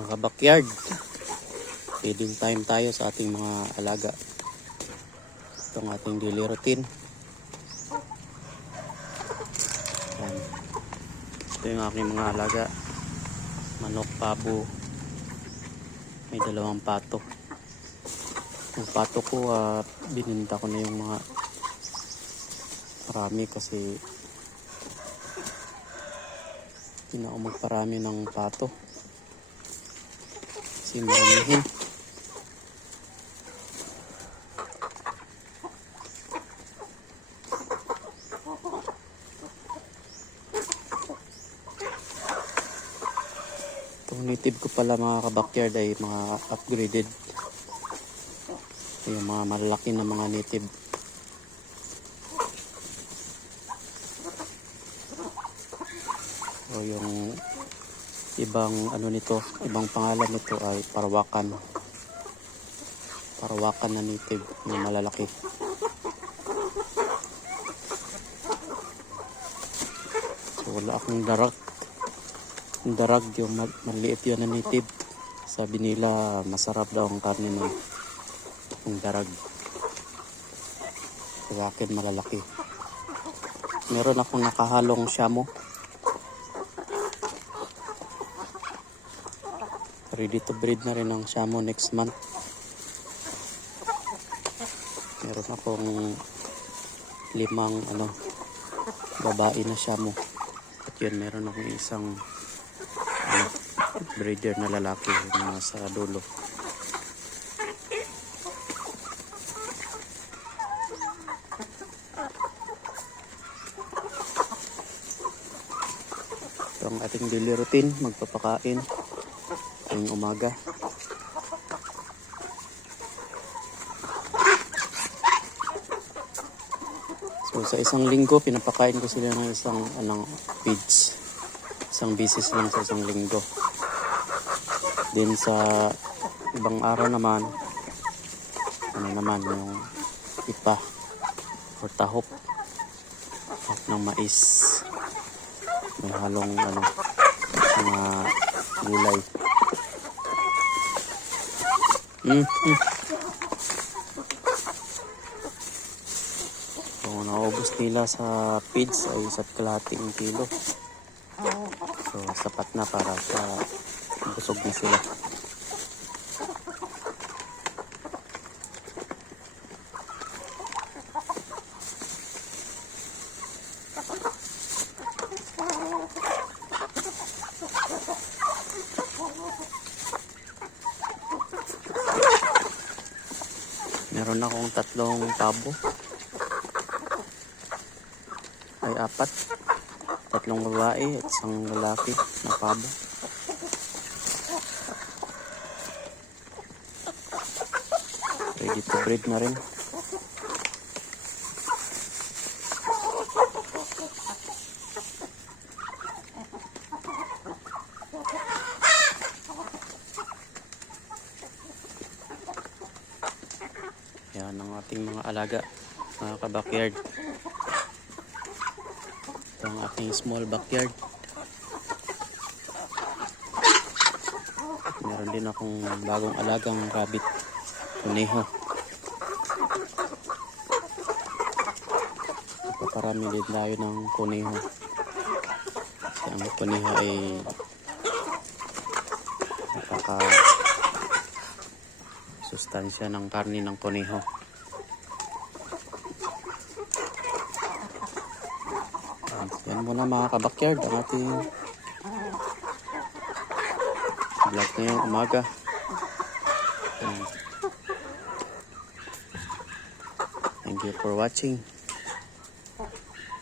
Mga kabakyard, feeding time tayo sa ating mga alaga. Itong ating daily routine. Yan. Ito yung aking mga alaga, manok, pabo, may 2 pato. Yung pato ko, bininta ko na yung mga marami kasi hindi na ako magparami ng pato kasi maramihin. Itong native ko pala mga kabakyard ay mga upgraded, yung mga malalaki na mga native. O yung ibang ano nito, ibang pangalan nito ay parawakan. Parawakan na native, yung malalaki. So wala akong darag. Yung darag, yung maliit yun na native. Sabi nila masarap daw ang karne ng darag. Sa akin malalaki. Meron akong nakahalong shamo. Ready to breed na rin ang shamo next month. Meron akong 5 babae na shamo. At yun, meron akong isang breeder na lalaki na nasa dulo. Ito ang ating daily routine, magpapakain ngayong umaga. So sa isang linggo pinapakain ko sila ng isang feeds. Isang bisis lang sa isang linggo. Then sa ibang araw naman yung ipa or tahop ng mais. May halong mga gulay. So, naubos nila sa feeds ay 1.5 kilo. So, sapat na para sa busog na sila. Meron akong 3 pabo. Ay 4. 3 babae at 1 lalaki na pabo. Ready to breed na rin. Yan ang ating mga alaga, mga kabakyard. Ito ang ating small backyard. Meron din akong bagong alagang rabbit, kuneho. Ipaparami din tayo ng kuneho. Kasi ang kuneho ay sustansya ng karne ng kuneho. Yan muna mga kabakyard ang ating vlog ngayong umaga. Thank you for watching.